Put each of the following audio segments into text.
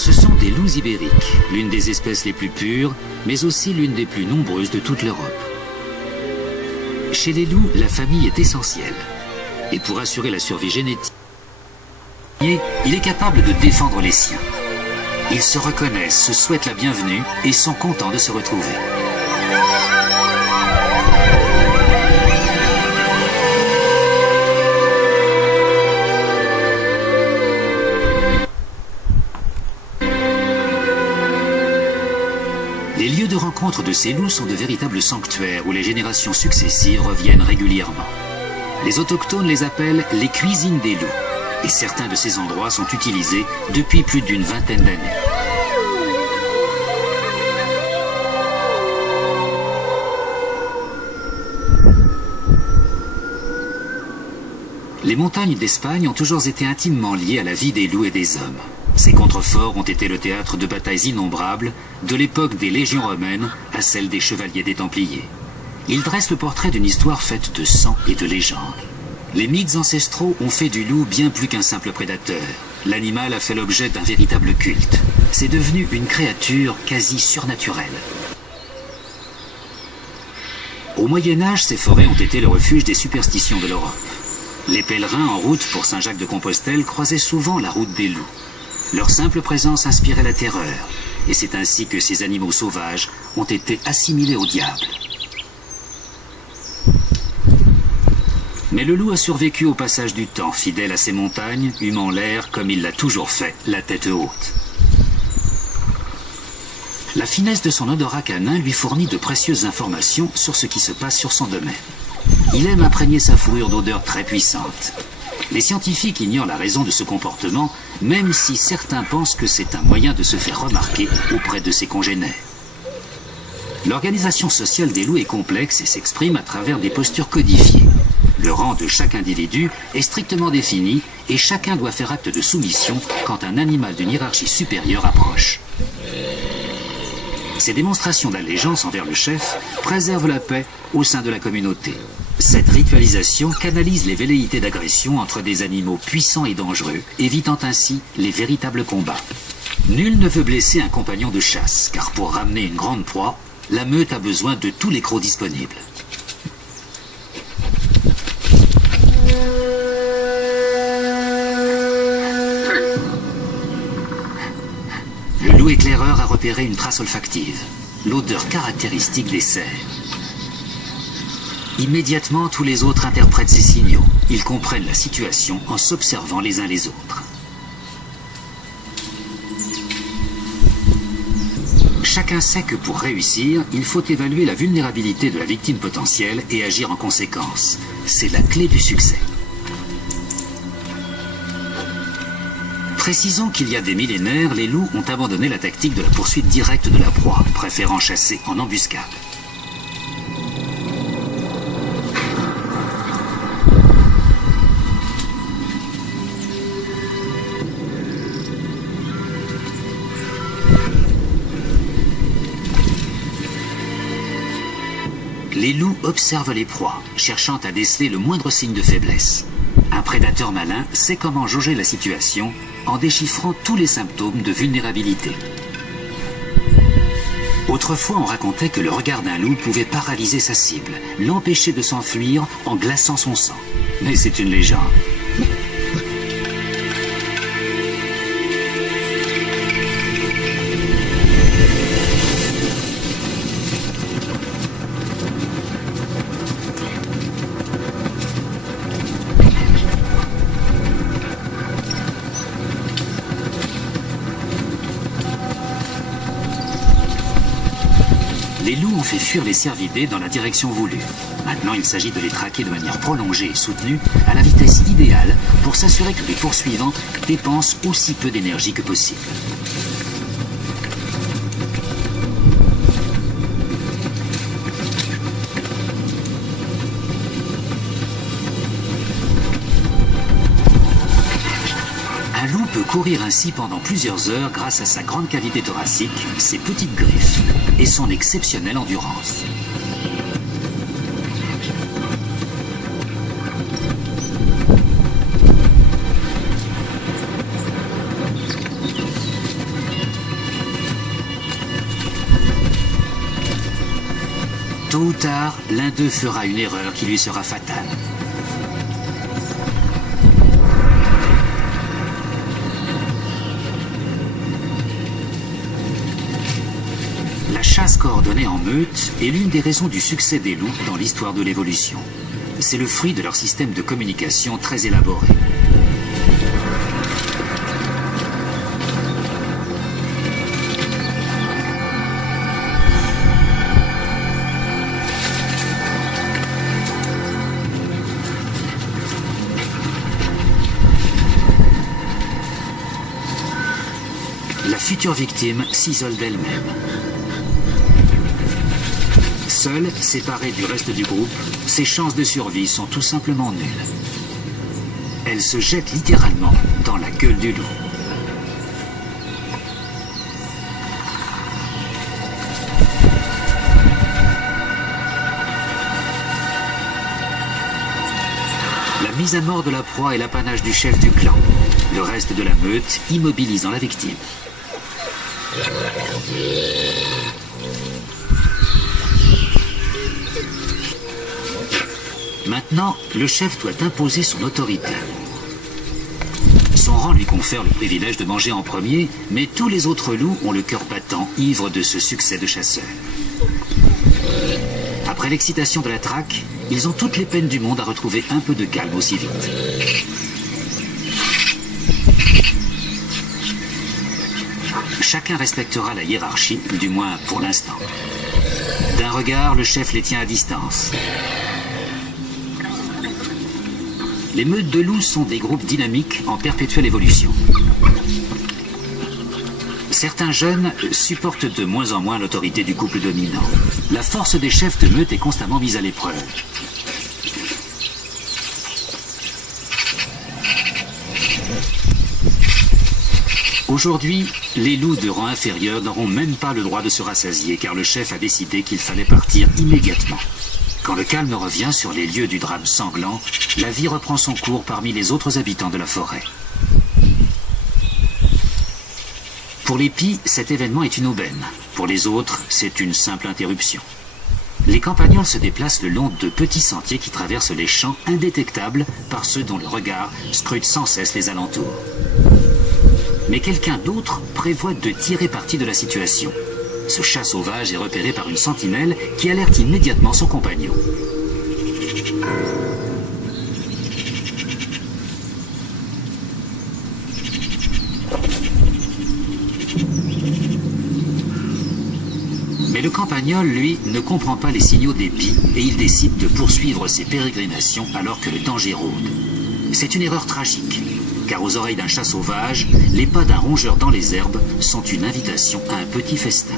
Ce sont des loups ibériques, l'une des espèces les plus pures, mais aussi l'une des plus nombreuses de toute l'Europe. Chez les loups, la famille est essentielle. Et pour assurer la survie génétique, il est capable de défendre les siens. Ils se reconnaissent, se souhaitent la bienvenue et sont contents de se retrouver. Les lieux de rencontre de ces loups sont de véritables sanctuaires où les générations successives reviennent régulièrement. Les autochtones les appellent les cuisines des loups, et certains de ces endroits sont utilisés depuis plus d'une vingtaine d'années. Les montagnes d'Espagne ont toujours été intimement liées à la vie des loups et des hommes. Ces contreforts ont été le théâtre de batailles innombrables, de l'époque des légions romaines à celle des chevaliers des Templiers. Ils dressent le portrait d'une histoire faite de sang et de légendes. Les mythes ancestraux ont fait du loup bien plus qu'un simple prédateur. L'animal a fait l'objet d'un véritable culte. C'est devenu une créature quasi surnaturelle. Au Moyen-Âge, ces forêts ont été le refuge des superstitions de l'Europe. Les pèlerins en route pour Saint-Jacques-de-Compostelle croisaient souvent la route des loups. Leur simple présence inspirait la terreur, et c'est ainsi que ces animaux sauvages ont été assimilés au diable. Mais le loup a survécu au passage du temps, fidèle à ses montagnes, humant l'air comme il l'a toujours fait, la tête haute. La finesse de son odorat canin lui fournit de précieuses informations sur ce qui se passe sur son domaine. Il aime imprégner sa fourrure d'odeurs très puissantes. Les scientifiques ignorent la raison de ce comportement, même si certains pensent que c'est un moyen de se faire remarquer auprès de ses congénères. L'organisation sociale des loups est complexe et s'exprime à travers des postures codifiées. Le rang de chaque individu est strictement défini et chacun doit faire acte de soumission quand un animal d'une hiérarchie supérieure approche. Ces démonstrations d'allégeance envers le chef préservent la paix au sein de la communauté. Cette ritualisation canalise les velléités d'agression entre des animaux puissants et dangereux, évitant ainsi les véritables combats. Nul ne veut blesser un compagnon de chasse, car pour ramener une grande proie, la meute a besoin de tous les crocs disponibles. Le loup éclaireur a repéré une trace olfactive, l'odeur caractéristique des cerfs. Immédiatement, tous les autres interprètent ces signaux. Ils comprennent la situation en s'observant les uns les autres. Chacun sait que pour réussir, il faut évaluer la vulnérabilité de la victime potentielle et agir en conséquence. C'est la clé du succès. Précisons qu'il y a des millénaires, les loups ont abandonné la tactique de la poursuite directe de la proie, préférant chasser en embuscade. Les loups observent les proies, cherchant à déceler le moindre signe de faiblesse. Un prédateur malin sait comment jauger la situation en déchiffrant tous les symptômes de vulnérabilité. Autrefois, on racontait que le regard d'un loup pouvait paralyser sa cible, l'empêcher de s'enfuir en glaçant son sang. Mais c'est une légende. Les loups ont fait fuir les cervidés dans la direction voulue. Maintenant, il s'agit de les traquer de manière prolongée et soutenue à la vitesse idéale pour s'assurer que les poursuivants dépensent aussi peu d'énergie que possible. Un loup peut courir ainsi pendant plusieurs heures grâce à sa grande cavité thoracique, ses petites griffes et son exceptionnelle endurance. Tôt ou tard, l'un d'eux fera une erreur qui lui sera fatale. La chasse coordonnée en meute est l'une des raisons du succès des loups dans l'histoire de l'évolution. C'est le fruit de leur système de communication très élaboré. La future victime s'isole d'elle-même. Seule, séparée du reste du groupe, ses chances de survie sont tout simplement nulles. Elle se jette littéralement dans la gueule du loup. La mise à mort de la proie est l'apanage du chef du clan. Le reste de la meute immobilisant la victime. Maintenant, le chef doit imposer son autorité. Son rang lui confère le privilège de manger en premier, mais tous les autres loups ont le cœur battant, ivres de ce succès de chasseur. Après l'excitation de la traque, ils ont toutes les peines du monde à retrouver un peu de calme aussi vite. Chacun respectera la hiérarchie, du moins pour l'instant. D'un regard, le chef les tient à distance. Les meutes de loups sont des groupes dynamiques en perpétuelle évolution. Certains jeunes supportent de moins en moins l'autorité du couple dominant. La force des chefs de meute est constamment mise à l'épreuve. Aujourd'hui, les loups de rang inférieur n'auront même pas le droit de se rassasier car le chef a décidé qu'il fallait partir immédiatement. Quand le calme revient sur les lieux du drame sanglant, la vie reprend son cours parmi les autres habitants de la forêt. Pour les pies, cet événement est une aubaine. Pour les autres, c'est une simple interruption. Les campagnols se déplacent le long de petits sentiers qui traversent les champs indétectables par ceux dont le regard scrute sans cesse les alentours. Mais quelqu'un d'autre prévoit de tirer parti de la situation. Ce chat sauvage est repéré par une sentinelle qui alerte immédiatement son compagnon. Mais le campagnol, lui, ne comprend pas les signaux des pies et il décide de poursuivre ses pérégrinations alors que le danger rôde. C'est une erreur tragique, car aux oreilles d'un chat sauvage, les pas d'un rongeur dans les herbes sont une invitation à un petit festin.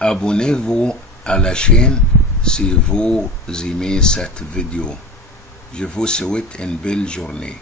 Abonnez-vous à la chaîne si vous aimez cette vidéo. Je vous souhaite une belle journée.